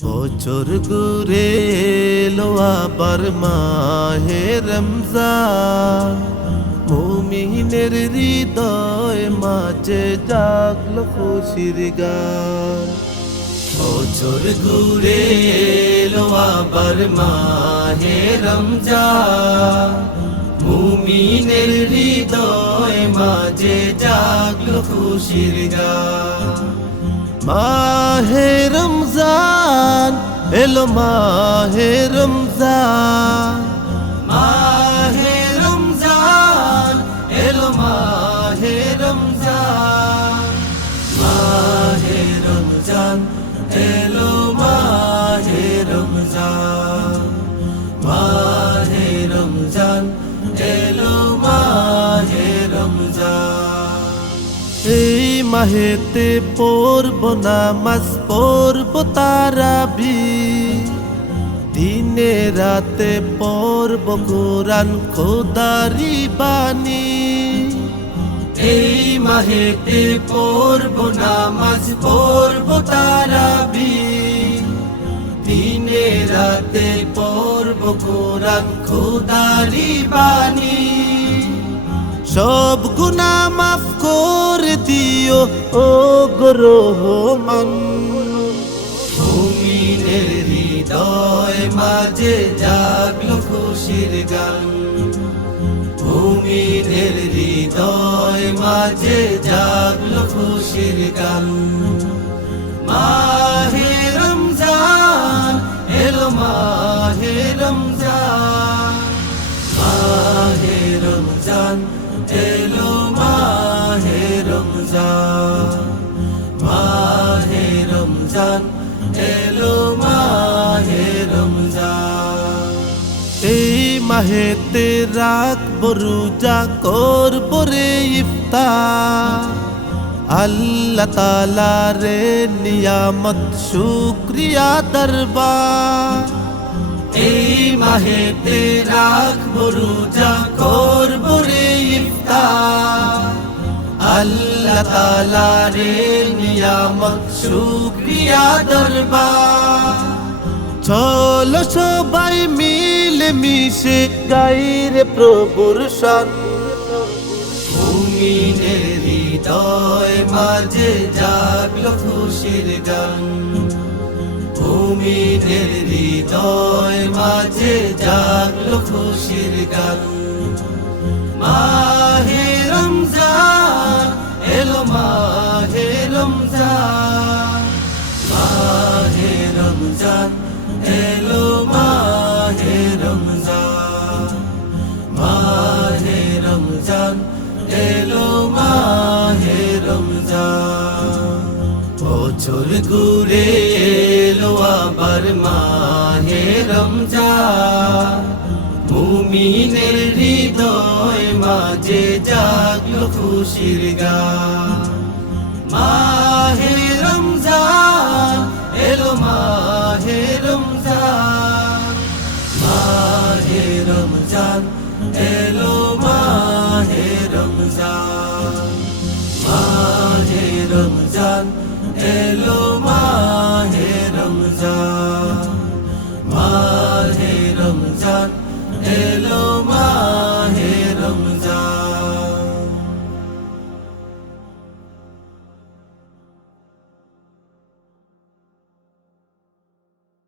বছর ঘুরে এলো আবার মাহে রমজান মুমিনের হৃদয় মাঝে জাগলো খুশির গান বছর ঘুরে এলো আবার মাহে রমজান মুমিনের হৃদয় মাঝে জাগলো খুশির গান মাহে রমজান এলো মাহে রমজান মাহে রমজান, এলো মাহে রমজান মাহে রমজান, এলো মাহে রমজান মাহে রমজান, এলো মাহে রমজান। এই মাহেতে পড়ব নামাজ, পড়ব তারাবি। দিনে রাতে পড়ব কোরআন খোদারি বাণী। এই মাহেতে পড়ব নামাজ, পড়ব তারাবি। দিনে রাতে পড়ব কোরআন খোদারি বাণী। সব গুণা মাফ করে দিও, ও গ্রহমান ভূমিনের হৃদয় মাঝে জাগলো খুশির গান। ভূমিনের হৃদয় মাঝে জাগলো খুশির গান। মাহে রমজান, এলো মাহে রমজান। মাহে রমজান, এলো মাহে রমজান। মাহে রমজান মাহেতে রাখব রোজা করব রে ইফতার। আল্লাহ তালা রে নিয়ামত, শুক্রিয়া দরবার। এই মাহেতে রাখব রোজা করব রে ইফতার। আল্লাহ তালা রে নিয়ামত, শুক্রিয়া দরবার। মিশে গাইরে প্রভুর শান ভূমিনের হৃদয় মাঝে জাগলো খুশির গান। ভূমিনের হৃদয় মাঝে জাগলো খুশির গান। মাহে রমজান, এলো মাহে রমজান। মাহে রমজান, এলো এলো মাহে রমজান। বছর ঘুরে এলো আবার মাহে রমজান। মুমিনের হৃদয় মাঝে জাগলো খুশির গান। মাহে রমজান, এলো মাহে রমজান। মাহে রমজান, এলো মাহে রমজান এলো মাহে রমজান। মাহে রমজান এলো